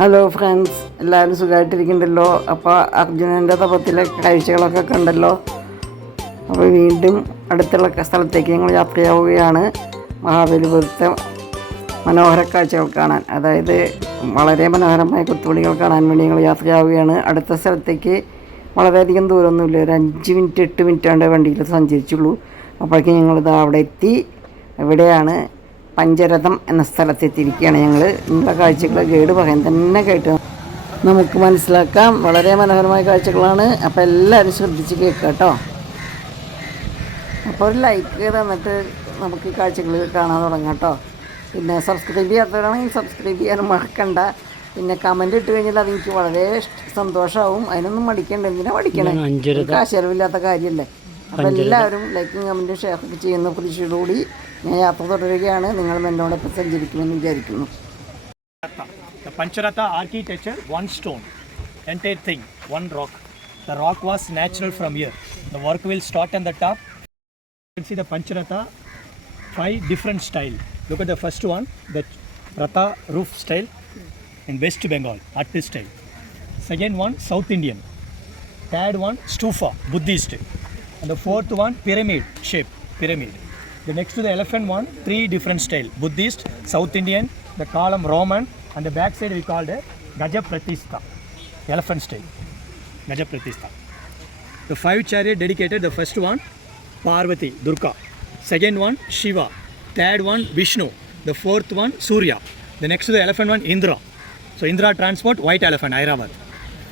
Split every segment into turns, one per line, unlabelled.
Hello friends എല്ലാവരും സുഖമായിട്ടിരിക്കുന്നുണ്ടല്ലോ അപ്പോൾ അർജുനന്റെ തപത്തിലെ കാഴ്ചകളൊക്കെ കണ്ടല്ലോ. അപ്പോൾ വീണ്ടും അടുത്തുള്ള സ്ഥലത്തേക്ക് ഞങ്ങൾ യാത്രയാവുകയാണ് മഹാബലിപുരത്തെ മനോഹര കാഴ്ചകൾ കാണാൻ. അതായത് വളരെ മനോഹരമായ കൊത്തുപണികൾ കാണാൻ വേണ്ടി ഞങ്ങൾ യാത്രയാവുകയാണ്. അടുത്ത സ്ഥലത്തേക്ക് വളരെയധികം ദൂരമൊന്നുമില്ല. ഒരു അഞ്ച് മിനിറ്റ് എട്ട് മിനിറ്റ് ആണ്ട് വണ്ടിയിൽ സഞ്ചരിച്ചുള്ളൂ. അപ്പോഴേക്കും ഞങ്ങളിത് അവിടെ എത്തി. എവിടെയാണ്? പഞ്ചരഥം എന്ന സ്ഥലത്തെത്തിയിരിക്കുകയാണ് ഞങ്ങൾ ഇന്നത്തെ കാഴ്ചകൾ ഗൈഡ് പറയാൻ തന്നെ കേട്ടു നമുക്ക് മനസ്സിലാക്കാം. വളരെ മനോഹരമായ കാഴ്ചകളാണ്. അപ്പോൾ എല്ലാവരും ശ്രദ്ധിച്ച് കേൾക്കുക കേട്ടോ. അപ്പോൾ ഒരു ലൈക്ക് തന്നിട്ട് നമുക്ക് ഈ കാഴ്ചകൾ കാണാൻ തുടങ്ങാം കേട്ടോ. പിന്നെ സബ്സ്ക്രൈബ് ചെയ്യാത്തവരാണെങ്കിൽ സബ്സ്ക്രൈബ് ചെയ്യാനും മറക്കണ്ട. പിന്നെ കമന്റ് ഇട്ട് കഴിഞ്ഞാൽ അതെനിക്ക് വളരെ സന്തോഷമാവും അതിനൊന്നും മടിക്കണ്ട. എന്തിനാ മടിക്കണേ? കാശ് ചെലവില്ലാത്ത കാര്യമല്ലേ എല്ലാവരും ലൈക്കിംഗ് കമ്മിന്റെ ഷെയർ ഒക്കെ ചെയ്യുന്ന പ്രതീക്ഷയോടുകൂടി ഞാൻ യാത്ര തുടരുകയാണ്. നിങ്ങളും എന്നോടൊപ്പം സഞ്ചരിക്കുമെന്ന് വിചാരിക്കുന്നു.
Pancharatna architecture one stone entire thing one rock the rock was natural from here the work will start in the top see the Pancharatna five different style look the first one the Ratna roof style in West Bengal അട്ടി style second one South Indian third one stupa Buddhist And the fourth one, pyramid shape, pyramid. The next to the elephant one, three different style, Buddhist, South Indian, the column Roman, and the back side we called it Gaja Pratistha, elephant style, Gaja Pratistha. The five chariot dedicated, the first one, Parvati, Durga. Second one, Shiva. Third one, Vishnu. The fourth one, Surya. The next to the elephant one, Indra. So Indra transport, white elephant, Airavat.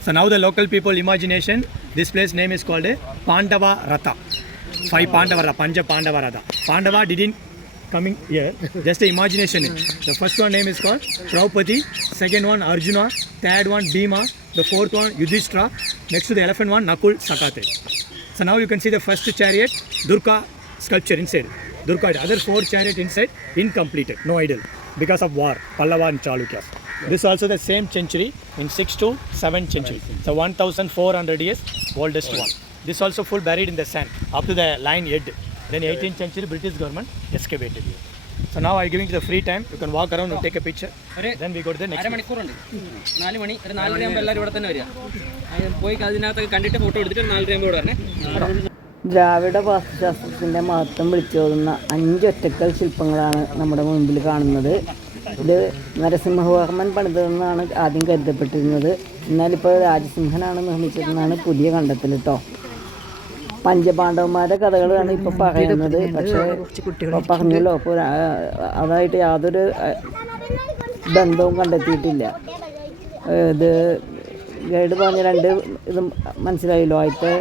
So now the local people imagination, this place name is called a Pandava Ratha. Five Pandava Ratha, Panja Pandava Ratha. Pandava didn't coming here, just the imagination. The first one name is called Draupadi, second one Arjuna, third one Bhima, the fourth one Yudhishthira, next to the elephant one Nakul Sakate. So now you can see the first chariot, Durga sculpture inside. Durga, other four chariot inside, incompleted, no idol, because of war, Pallava and Chalukyas. This also the same century in 6 to 7th century. So 1400 years oldest one. This also full buried in the sand up to the line head. Then 18th century British government excavated here. So now I giving you the free time. You can walk around and take a picture. Then we go to the next.
അരമണിക്കൂറുണ്ട് നാല് മണി ഒരു നാലര ആകുമ്പോൾ എല്ലാവരും ഇവിടെ തന്നെ വരിക പോയി അതിനകത്തൊക്കെ കണ്ടിട്ട് ഫോട്ടോ എടുത്തിട്ട് നാലര ആകുമ്പോൾ ഇവിടെ വരണേ
ദ്രാവിഡ വാസ്തുശാസ്ത്രത്തിന്റെ മഹത്വം വിളിച്ചോതുന്ന അഞ്ച് ഒറ്റക്കൽ ശില്പങ്ങളാണ് നമ്മുടെ മുൻപിൽ കാണുന്നത്. ഇത് നരസിംഹവർമ്മൻ പണിതെന്നാണ് ആദ്യം കരുതപ്പെട്ടിരുന്നത്. എന്നാലിപ്പോൾ രാജസിംഹനാണ് നിർമ്മിച്ചതെന്നാണ് പുതിയ കണ്ടെത്തൽ കേട്ടോ പഞ്ചപാണ്ഡവന്മാരുടെ കഥകളാണ് ഇപ്പോൾ പറയുന്നത്. പക്ഷേ പറഞ്ഞല്ലോ ഇപ്പോൾ അതായിട്ട് യാതൊരു ബന്ധവും കണ്ടെത്തിയിട്ടില്ല. ഇത് ഗൈഡ് പറഞ്ഞ രണ്ട് ഇത് മനസ്സിലായല്ലോ. ആദ്യത്തെ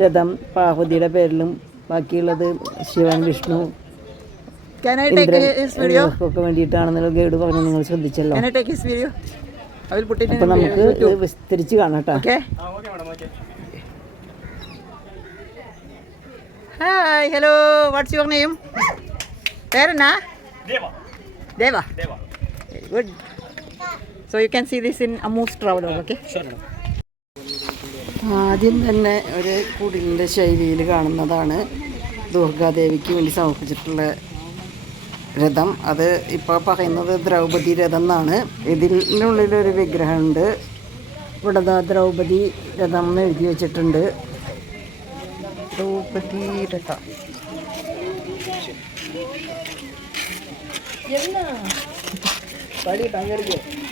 രഥം പാർവതിയുടെ പേരിലും ബാക്കിയുള്ളത് ശിവൻ വിഷ്ണു ഒക്കെ വേണ്ടിയിട്ടാണെന്നുള്ള ഗൈഡ് പറഞ്ഞു നിങ്ങൾ ശ്രദ്ധിച്ചല്ലോ
അപ്പൊ നമുക്ക് വിസ്തരിച്ച് കാണാം? I will put it in
അപ്പം നമുക്ക്
YouTube.
ഇത് വിസ്തരിച്ച് കാണാം കേട്ടോ
Okay. Hi, hello. What's your name?
ആദ്യം തന്നെ ഒരു കുടിലിന്റെ ശൈലിയിൽ കാണുന്നതാണ് ദുർഗാദേവിക്ക് വേണ്ടി സമർപ്പിച്ചിട്ടുള്ള രഥം. അത് ഇപ്പോൾ പറയുന്നത് ദ്രൗപദി രഥം എന്നാണ്. ഇതിനുള്ളിലൊരു വിഗ്രഹമുണ്ട്. ഇവിടെ ദ്രൗപദി രഥം എന്ന് എഴുതി വെച്ചിട്ടുണ്ട്. ദ്രൗപദി രഥം. പടി രഥം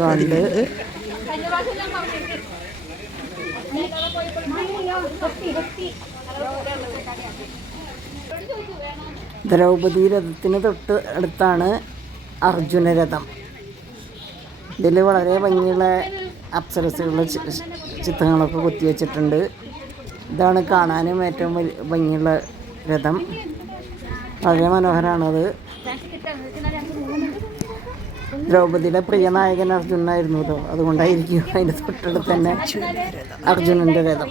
കാണുന്നുണ്ട് ദ്രൗപദി രഥത്തിന് തൊട്ട് അടുത്താണ് അർജുന രഥം. ഇതിൽ വളരെ ഭംഗിയുള്ള അപ്സരസുകളുടെ ചിത്രങ്ങളൊക്കെ കുത്തിവെച്ചിട്ടുണ്ട് ഇതാണ് കാണാനും ഏറ്റവും ഭംഗിയുള്ള രഥം. വളരെ മനോഹരമാണത് ദ്രൗപദിയുടെ പ്രിയനായകൻ അർജുനായിരുന്നു കേട്ടോ. അതുകൊണ്ടായിരിക്കും അതിന്റെ തൊട്ടടുത്ത് തന്നെ അർജുനന്റെ രഥം.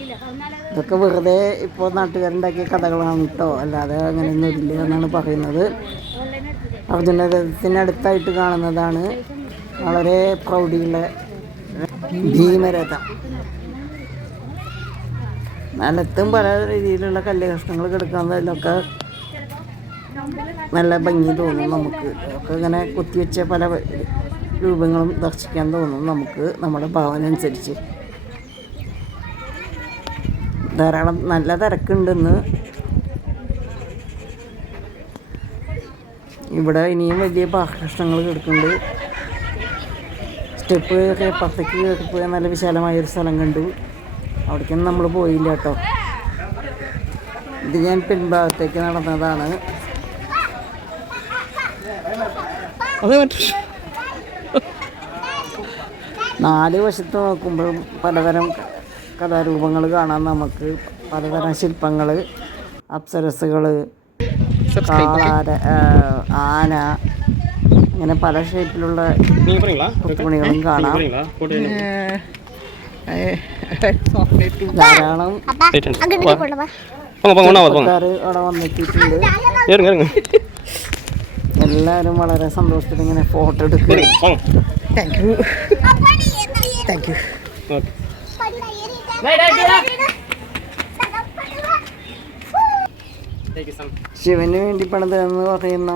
ഇതൊക്കെ വെറുതെ ഇപ്പോൾ നാട്ടുകാരുണ്ടാക്കിയ കഥകളാണ് കേട്ടോ. അല്ലാതെ അങ്ങനെയൊന്നും ഇല്ല എന്നാണ് പറയുന്നത്. അർജുന രഥത്തിനടുത്തായിട്ട് കാണുന്നതാണ് വളരെ പ്രൗഢിയുള്ള ഭീമരഥം. നിലത്തും പല രീതിയിലുള്ള കല്ല് കഷ്ണങ്ങൾ കിടക്കുന്നതിലൊക്കെ നല്ല ഭംഗി തോന്നും നമുക്ക്. ഒക്കെ ഇങ്ങനെ കുത്തിവെച്ച പല രൂപങ്ങളും ദർശിക്കാൻ തോന്നും നമുക്ക് നമ്മുടെ ഭാവന അനുസരിച്ച് ധാരാളം നല്ല തിരക്കുണ്ടെന്ന്. ഇവിടെ ഇനിയും വലിയ പാകൃഷ്ണങ്ങൾ കിടക്കുന്നുണ്ട്. സ്റ്റെപ്പ് ഒക്കെ പുറത്തേക്ക് കയറി പോയാൽ നല്ല വിശാലമായൊരു സ്ഥലം കണ്ടു. അവിടേക്കൊന്നും നമ്മൾ പോയില്ല കേട്ടോ. ഇത് ഞാൻ പിൻഭാഗത്തേക്ക് നടന്നതാണ്. നാല് വശത്ത് നോക്കുമ്പോഴും പലതരം കലാരൂപങ്ങൾ കാണാം നമുക്ക്. പലതരം ശില്പങ്ങൾ അപ്സരസുകൾ കാളാര ആന ഇങ്ങനെ പല ഷേപ്പിലുള്ള തുണികളും കാണാം. ധാരാളം അവിടെ വന്നെത്തിയിട്ടുണ്ട്. എല്ലാവരും വളരെ സന്തോഷത്തിൽ ഇങ്ങനെ ഫോട്ടോ എടുക്കുക.
താങ്ക് യു താങ്ക് യു
ശിവന് വേണ്ടി പണിതെന്ന് പറയുന്ന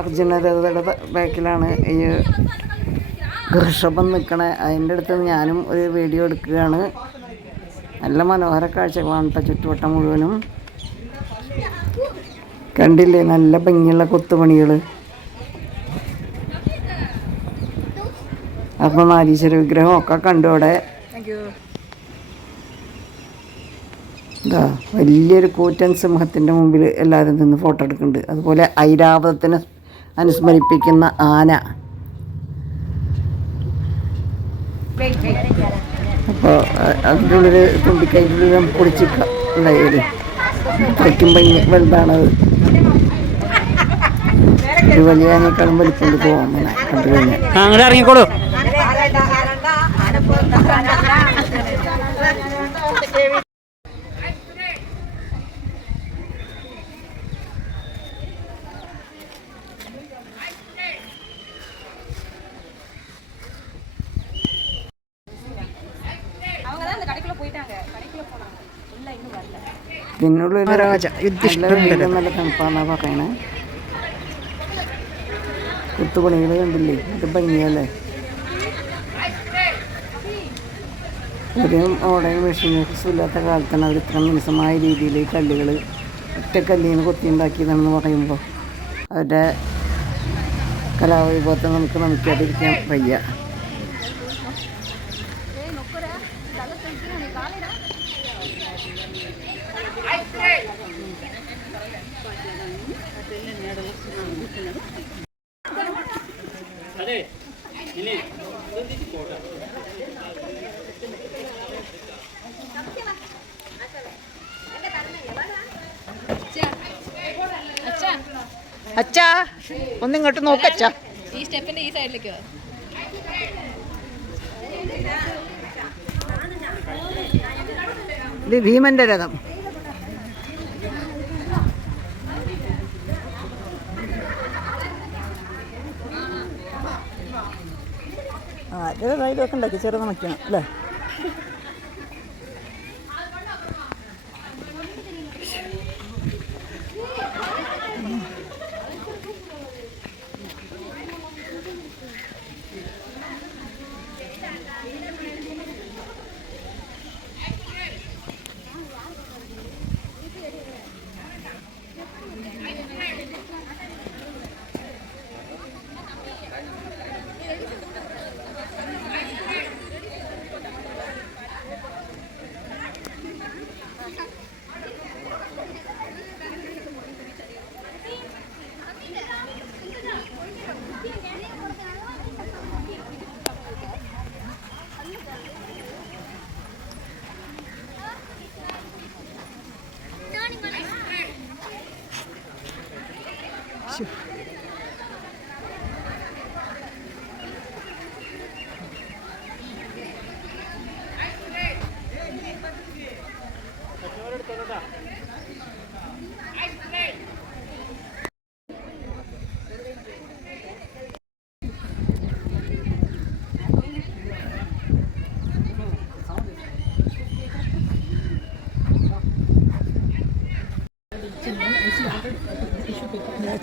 അർജുന രഥയുടെ ബാക്കിലാണ് ഈ ഋഷഭം നിൽക്കണേ അതിന്റെ അടുത്ത് ഞാനും ഒരു വീഡിയോ എടുക്കുകയാണ്. നല്ല മനോഹര കാഴ്ചകളാണ് കേട്ടോ ചുറ്റുവട്ടം മുഴുവനും. കണ്ടില്ലേ? നല്ല ഭംഗിയുള്ള കൊത്തുപണികൾ. അപ്പം നാരീശ്വര വിഗ്രഹം ഒക്കെ കണ്ടു അവിടെ. ഇതാ വലിയൊരു കൂറ്റൻ സിംഹത്തിന്റെ മുമ്പിൽ എല്ലാവരും നിന്ന് ഫോട്ടോ എടുക്കുന്നുണ്ട്. അതുപോലെ ഐരാവതത്തിനെ അനുസ്മരിപ്പിക്കുന്ന ആന അപ്പോൾ അതിന്റെ ഉള്ളിൽ തുമ്പിക്കൈന്റെ ഉള്ളിൽ നമുക്ക് പൊടിച്ചിട്ട് ഉണ്ടായത് ഭംഗി വലുതാണത് ഒരു വലിയ ആനേക്കാളും വലിപ്പുണ്ട് അങ്ങനെ കണ്ടു കഴിഞ്ഞാൽ
അങ്ങനെ ഇറങ്ങിക്കോളൂ
ഇതിനുള്ളിൽ
രാജ
വെയിലും നല്ല തണുപ്പാന്നാ പറയണേ. കുത്തുപണികൾ കണ്ടില്ലേ? ഇത് ഭംഗിയല്ലേ? ഒരു ഓടയും മെഷീനൊക്കെ ഇല്ലാത്ത കാലത്താണ് അവർ ഇത്ര മിനുസമായ രീതിയിൽ കല്ലുകൾ ഒറ്റ കല്ലിന് കൊത്തിയുണ്ടാക്കിയതാണെന്ന് പറയുമ്പോൾ അവരുടെ കലാവിഭവത്തെ നമുക്ക് നമുക്കതിരിക്കാൻ വയ്യ.
അച്ഛാ ഒന്നിങ്ങോട്ട് നോക്കച്ചാ
ഈ സ്റ്റെപ്പിന്റെ ഈ സൈഡിലേക്ക്
ഇത് ഭീമന്റെ രഥം. ആ ഇതൊക്കെ ഉണ്ടാക്കി ചെറുത് നക്കണം അല്ലേ?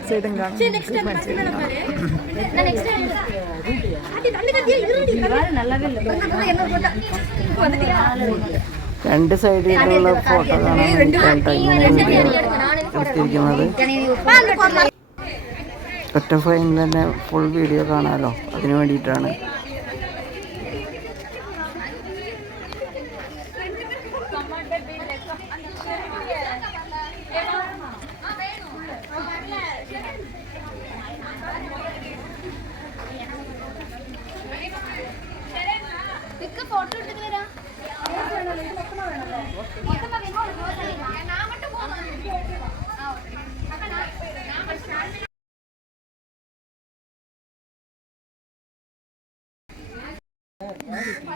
സൈഡും കാണാം
രണ്ട് സൈഡിലുള്ള ഫോട്ടോ കാണാൻ വേണ്ടിയിട്ടാണ് ഇങ്ങനെ വീഡിയോ എടുത്തിരിക്കുന്നത്. ഒറ്റ ഫ്രെയിമിൽ തന്നെ ഫുൾ വീഡിയോ കാണാമല്ലോ അതിന് വേണ്ടിയിട്ടാണ്.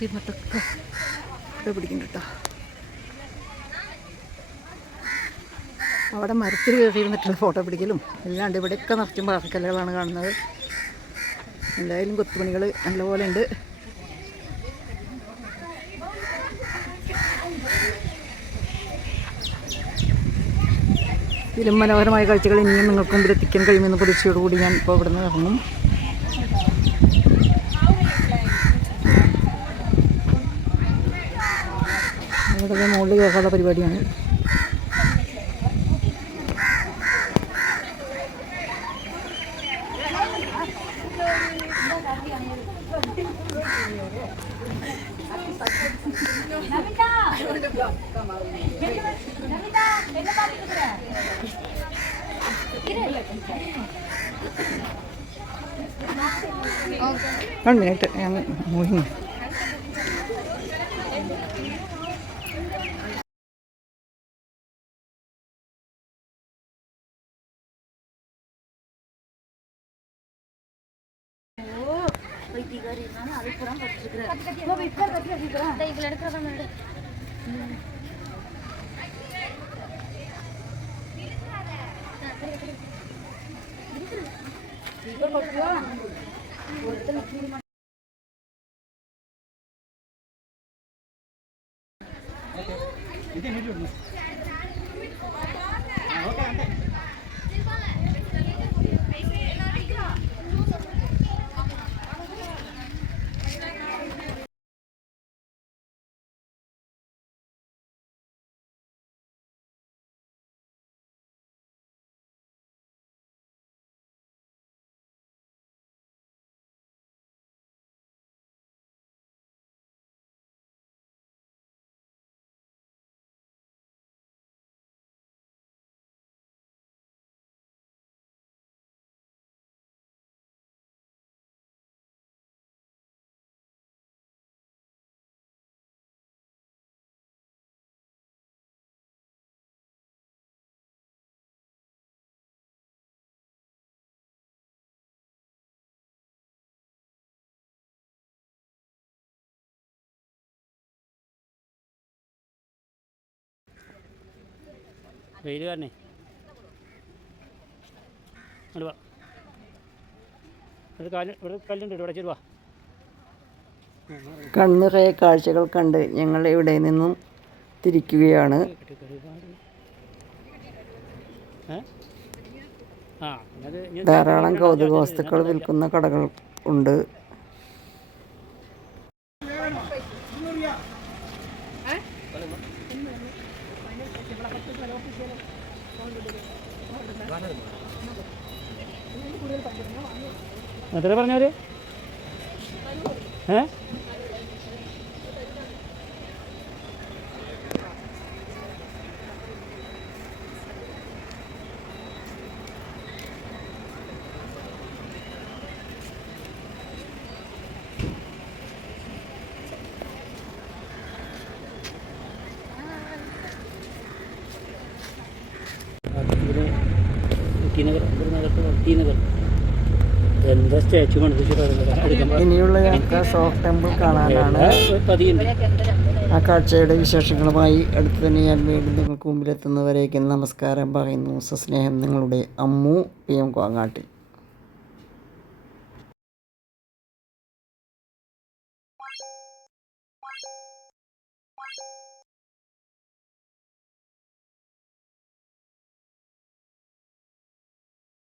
കയറി നട്ടൊക്കെ ഇവിടെ പിടിക്കുന്നു കേട്ടോ. അവിടെ മരത്തിൽ കയറിയിരുന്നിട്ടുള്ള ഫോട്ടോ പിടിക്കലും അല്ലാണ്ട് ഇവിടെയൊക്കെ നിറച്ചും പാറക്കല്ലുകളാണ് കാണുന്നത്. എന്തായാലും കൊത്തുപണികൾ നല്ലപോലെ ഉണ്ട്. ഇതിലും മനോഹരമായ കാഴ്ചകൾ ഇനിയും നിങ്ങൾക്ക് മുമ്പിൽ എത്തിക്കാൻ കഴിയുമെന്ന് പ്രതീക്ഷയോടുകൂടി ഞാൻ ഇപ്പോൾ ഇവിടുന്ന് ഇറങ്ങും. ഇവിടെ മുകളിൽ കയറാനുള്ള പരിപാടിയാണ്. വൺ മിനിറ്റ് ഞാൻ മൂവിങ് வைத்தியகார் என்னன்னு அது புறம் படிச்சிருக்கிறேன்
இதில் எடுக்கிறதா
വെയിൽ കാരണേ വാ. ഇവിടെ കാൽ ഇവിടെ കല്ലുണ്ട് ഇവിടെ ചെരുവാ
കണ്ണിറയെ കാഴ്ചകൾ കണ്ട് ഞങ്ങൾ ഇവിടെ നിന്നും തിരിക്കുകയാണ്. ധാരാളം കൗതുക വസ്തുക്കൾ വിൽക്കുന്ന കടകൾ ഉണ്ട്.
എന്നിട്ട് പറഞ്ഞവര്? ഏ? ടീനഗർ ഒരു നഗരത്തിൽ ടീനഗർ എന്താ സ്റ്റാച്ചു
ഇനിയുള്ള യാത്ര ഷോക്ക് ടെമ്പിൾ കാണാനാണ്. ആ കാഴ്ചയുടെ വിശേഷങ്ങളുമായി അടുത്ത് തന്നെ ഞാൻ വീണ്ടും നിങ്ങൾക്ക് മുമ്പിലെത്തുന്നവരേക്കും നമസ്കാരം പറയുന്നു. സസ്നേഹം നിങ്ങളുടെ അമ്മു പി എം കോങ്ങാട്ടി.